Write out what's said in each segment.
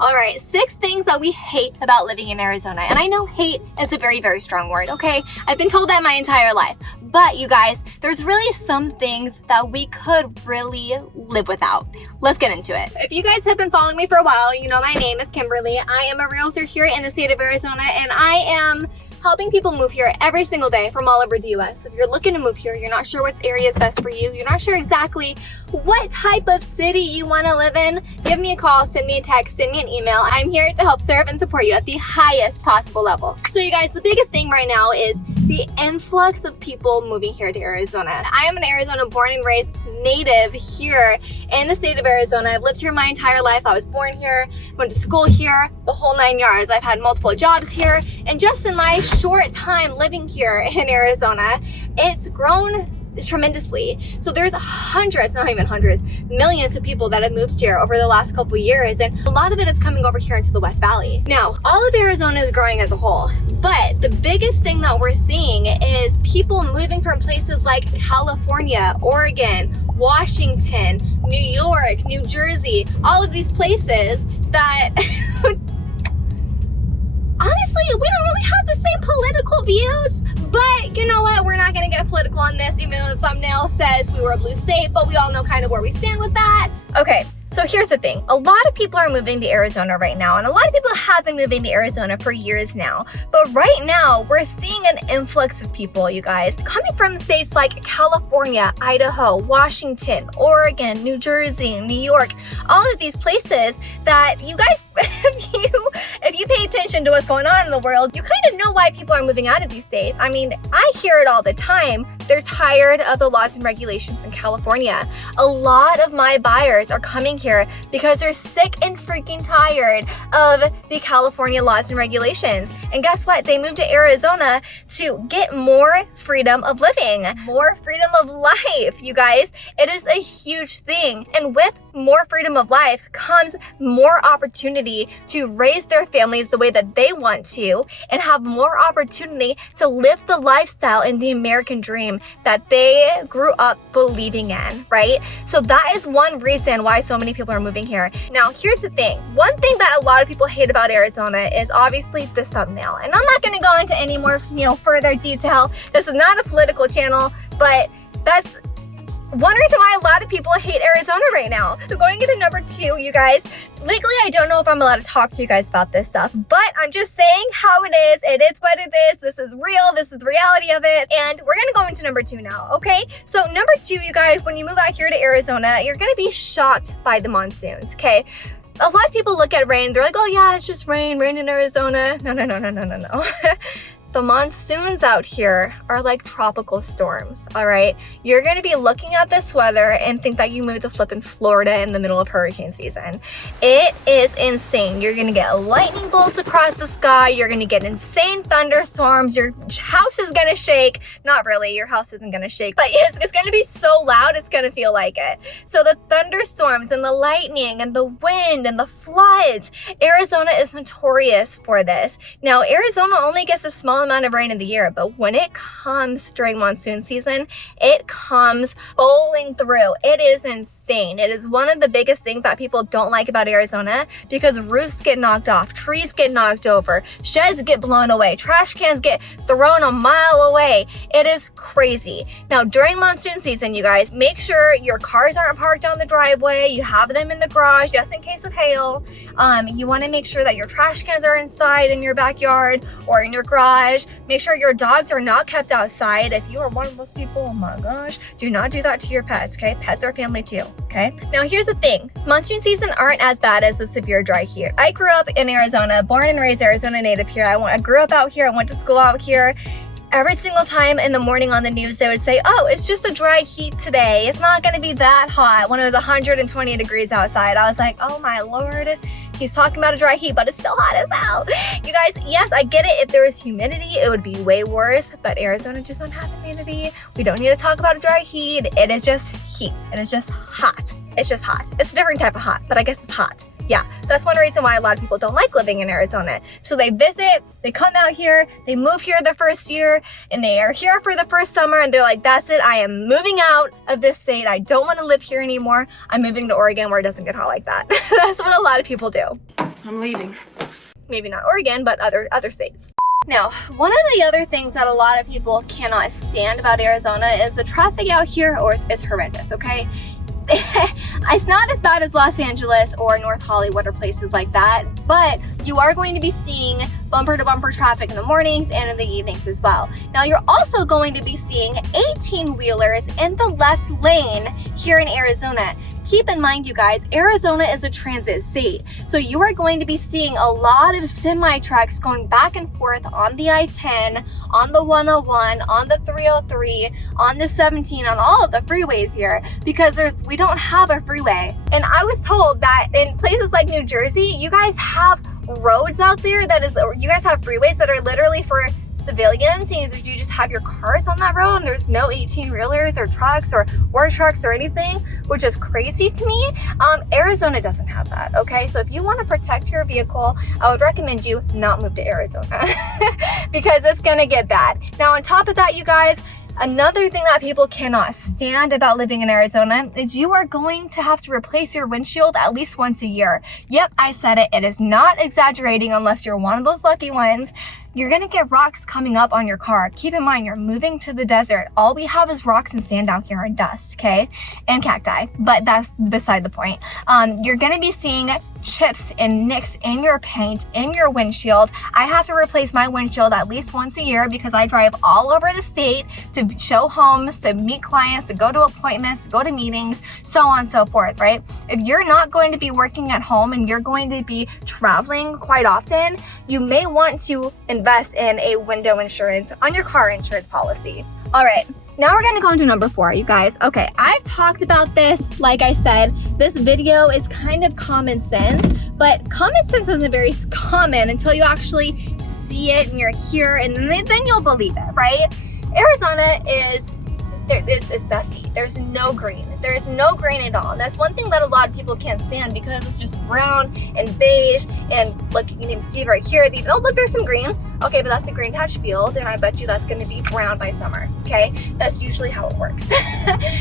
All right, 6 things that we hate about living in Arizona. And I know hate is a very, very strong word, okay? I've been told that my entire life. But you guys, there's really some things that we could really live without. Let's get into it. If you guys have been following me for a while, you know my name is Kimberly. I am a realtor here in the state of Arizona, and I am helping people move here every single day from all over the US. So if you're looking to move here, you're not sure what area is best for you, you're not sure exactly what type of city you want to live in, give me a call, send me a text, send me an email. I'm here to help serve and support you at the highest possible level. So you guys, the biggest thing right now is the influx of people moving here to Arizona. I am an Arizona born and raised native here in the state of Arizona. I've lived here my entire life. I was born here, went to school here, the whole 9 yards. I've had multiple jobs here, and just in my short time living here in Arizona, it's grown tremendously. So there's hundreds, not even hundreds, millions of people that have moved here over the last couple years, and a lot of it is coming over here into the West Valley. Now, all of Arizona is growing as a whole, but the biggest thing that we're seeing is people moving from places like California, Oregon, Washington, New York, New Jersey, all of these places that honestly, we don't really have the same political views, but you know what? We're not going to get political on this, even though the thumbnail says we were a blue state, but we all know kind of where we stand with that. Okay, so here's the thing. A lot of people are moving to Arizona right now, and a lot of people have been moving to Arizona for years now. But right now, we're seeing an influx of people, you guys, coming from states like California, Idaho, Washington, Oregon, New Jersey, New York, all of these places that you guys, if you pay attention to what's going on in the world, you kind of know why people are moving out of these states. I mean, I hear it all the time. They're tired of the laws and regulations in California. A lot of my buyers are coming here because they're sick and freaking tired of the California laws and regulations. And guess what? They moved to Arizona to get more freedom of living, more freedom of life, you guys. It is a huge thing. And with more freedom of life comes more opportunity to raise their families the way that they want to and have more opportunity to live the lifestyle and the American dream that they grew up believing in, right? So that is one reason why so many people are moving here. Now, here's the thing. One thing that a lot of people hate about Arizona is obviously this thumbnail. And I'm not going to go into any more, further detail. This is not a political channel, but that's one reason why a lot of people hate Arizona right now. So going into number 2, you guys, legally, I don't know if I'm allowed to talk to you guys about this stuff, but I'm just saying how it is. It is what it is. This is real. This is the reality of it. And we're going to go into number 2 now, okay? So number 2, you guys, when you move out here to Arizona, you're going to be shocked by the monsoons, okay? A lot of people look at rain. They're like, oh yeah, it's just rain in Arizona. No. The monsoons out here are like tropical storms, all right? You're gonna be looking at this weather and think that you moved to flippin' Florida in the middle of hurricane season. It is insane. You're gonna get lightning bolts across the sky. You're gonna get insane thunderstorms. Your house is gonna shake. Not really, your house isn't gonna shake, but it's gonna be so loud, it's gonna feel like it. So the thunderstorms and the lightning and the wind and the floods, Arizona is notorious for this. Now, Arizona only gets a small amount of rain in the year, but when it comes during monsoon season, it comes bowling through. It is insane. It is one of the biggest things that people don't like about Arizona because roofs get knocked off, trees get knocked over, sheds get blown away, trash cans get thrown a mile away. It is crazy. Now, during monsoon season, you guys, make sure your cars aren't parked on the driveway. You have them in the garage just in case of hail. You want to make sure that your trash cans are inside in your backyard or in your garage. Make sure your dogs are not kept outside. If you are one of those people, oh my gosh, do not do that to your pets, okay? Pets are family too, okay? Now, here's the thing. Monsoon season aren't as bad as the severe dry heat. I grew up in Arizona, born and raised Arizona native here. I grew up out here. I went to school out here. Every single time in the morning on the news, they would say, oh, it's just a dry heat today. It's not going to be that hot when it was 120 degrees outside. I was like, oh my Lord, he's talking about a dry heat, but it's still hot as hell. You guys, yes, I get it. If there was humidity, it would be way worse, but Arizona just don't have humidity. We don't need to talk about a dry heat. It is just heat. It is just hot. It's just hot. It's a different type of hot, but I guess it's hot. Yeah, that's one reason why a lot of people don't like living in Arizona. So they visit, they come out here, they move here the first year, and they are here for the first summer, and they're like, that's it, I am moving out of this state. I don't want to live here anymore. I'm moving to Oregon where it doesn't get hot like that. That's what a lot of people do. I'm leaving. Maybe not Oregon, but other states. Now, one of the other things that a lot of people cannot stand about Arizona is the traffic out here is horrendous, okay? It's not as bad as Los Angeles or North Hollywood or places like that, but you are going to be seeing bumper to bumper traffic in the mornings and in the evenings as well. Now, you're also going to be seeing 18-wheelers in the left lane here in Arizona. Keep in mind, you guys, Arizona is a transit state. So you are going to be seeing a lot of semi-trucks going back and forth on the I-10, on the 101, on the 303, on the 17, on all of the freeways here, because we don't have a freeway. And I was told that in places like New Jersey, you guys have roads out there you guys have freeways that are literally for civilians, and you just have your cars on that road and there's no 18-wheelers or trucks or work trucks or anything, which is crazy to me. Arizona doesn't have that, okay? So if you want to protect your vehicle, I would recommend you not move to Arizona because it's gonna get bad. Now, on top of that, you guys, another thing that people cannot stand about living in Arizona is you are going to have to replace your windshield at least once a year. Yep, I said it. It is not exaggerating unless you're one of those lucky ones. You're gonna get rocks coming up on your car. Keep in mind, you're moving to the desert. All we have is rocks and sand out here and dust, okay? And cacti, but that's beside the point. You're gonna be seeing chips and nicks in your paint, in your windshield. I have to replace my windshield at least once a year because I drive all over the state to show homes, to meet clients, to go to appointments, to go to meetings, so on and so forth, right? If you're not going to be working at home and you're going to be traveling quite often, you may want to invest in a window insurance on your car insurance policy. All right, now we're gonna go into number 4, you guys. Okay, I've talked about this. Like I said, this video is kind of common sense, but common sense isn't very common until you actually see it and you're here, and then you'll believe it, right? Arizona is dusty. There's no green. There is no green at all. And that's one thing that a lot of people can't stand because it's just brown and beige. And look, you can even see right here. Oh, look, there's some green. Okay, but that's a green patch field, and I bet you that's going to be brown by summer. Okay, that's usually how it works.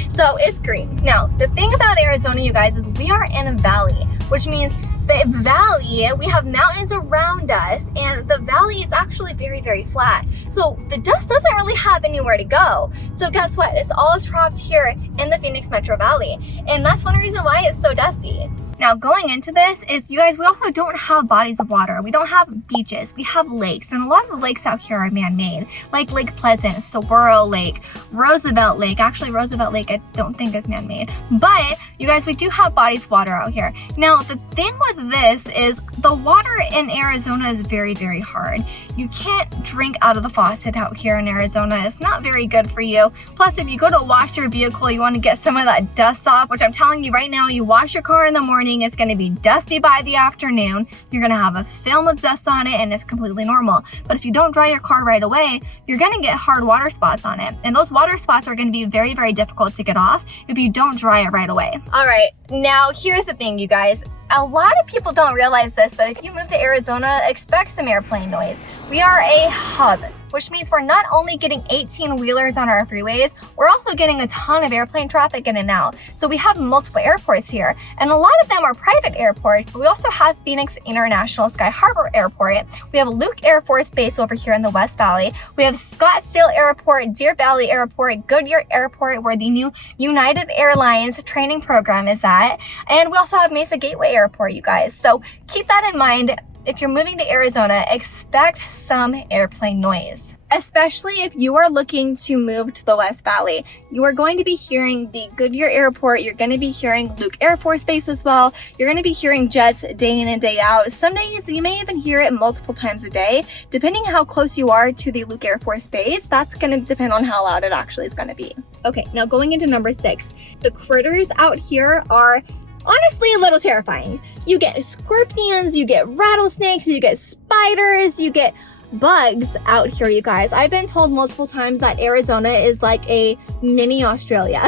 So it's green. Now, the thing about Arizona, you guys, is we are in a valley, which means the valley, we have mountains around us, and the valley is actually very, very flat. So the dust doesn't really have anywhere to go. So guess what? It's all trapped here in the Phoenix Metro Valley. And that's one reason why it's so dusty. Now, going into this is, you guys, we also don't have bodies of water. We don't have beaches. We have lakes, and a lot of the lakes out here are man-made, like Lake Pleasant, Saguaro Lake, Roosevelt Lake. Actually, Roosevelt Lake I don't think is man-made, but you guys, we do have bodies of water out here. Now, the thing with this is the water in Arizona is very, very hard. You can't drink out of the faucet out here in Arizona. It's not very good for you. Plus, if you go to wash your vehicle, you want to get some of that dust off, which I'm telling you right now, you wash your car in the morning, it's going to be dusty by the afternoon. You're going to have a film of dust on it, and it's completely normal. But if you don't dry your car right away, you're going to get hard water spots on it. And those water spots are going to be very, very difficult to get off if you don't dry it right away. All right, now here's the thing, you guys. A lot of people don't realize this, but if you move to Arizona, expect some airplane noise. We are a hub, which means we're not only getting 18-wheelers on our freeways, we're also getting a ton of airplane traffic in and out. So we have multiple airports here, and a lot of them are private airports, but we also have Phoenix International Sky Harbor Airport. We have Luke Air Force Base over here in the West Valley. We have Scottsdale Airport, Deer Valley Airport, Goodyear Airport, where the new United Airlines training program is at. And we also have Mesa Gateway Airport, you guys. So keep that in mind. If you're moving to Arizona, expect some airplane noise. Especially if you are looking to move to the West Valley. You are going to be hearing the Goodyear Airport. You're going to be hearing Luke Air Force Base as well. You're going to be hearing jets day in and day out. Some days you may even hear it multiple times a day. Depending how close you are to the Luke Air Force Base, that's going to depend on how loud it actually is going to be. Okay, now going into number 6. The critters out here are honestly a little terrifying. You get scorpions, you get rattlesnakes, you get spiders, you get bugs out here, you guys. I've been told multiple times that Arizona is like a mini Australia.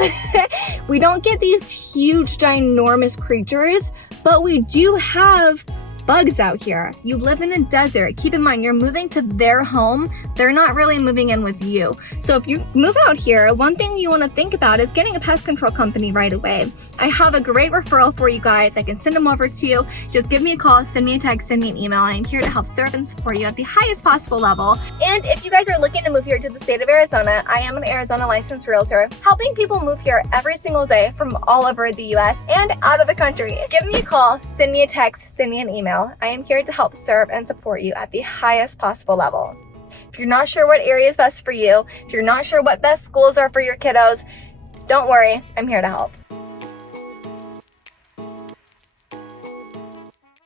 We don't get these huge, ginormous creatures, but we do have bugs out here. You live in a desert. Keep in mind, you're moving to their home, they're not really moving in with you. So if you move out here, one thing you want to think about is getting a pest control company right away. I have a great referral for you guys. I can send them over to you. Just give me a call, send me a text, send me an email. I am here to help serve and support you at the highest possible level. And if you guys are looking to move here to the state of Arizona, I am an Arizona licensed realtor, helping people move here every single day from all over the US and out of the country. Give me a call, send me a text, send me an email. I am here to help serve and support you at the highest possible level. If you're not sure what area is best for you, if you're not sure what best schools are for your kiddos, don't worry, I'm here to help.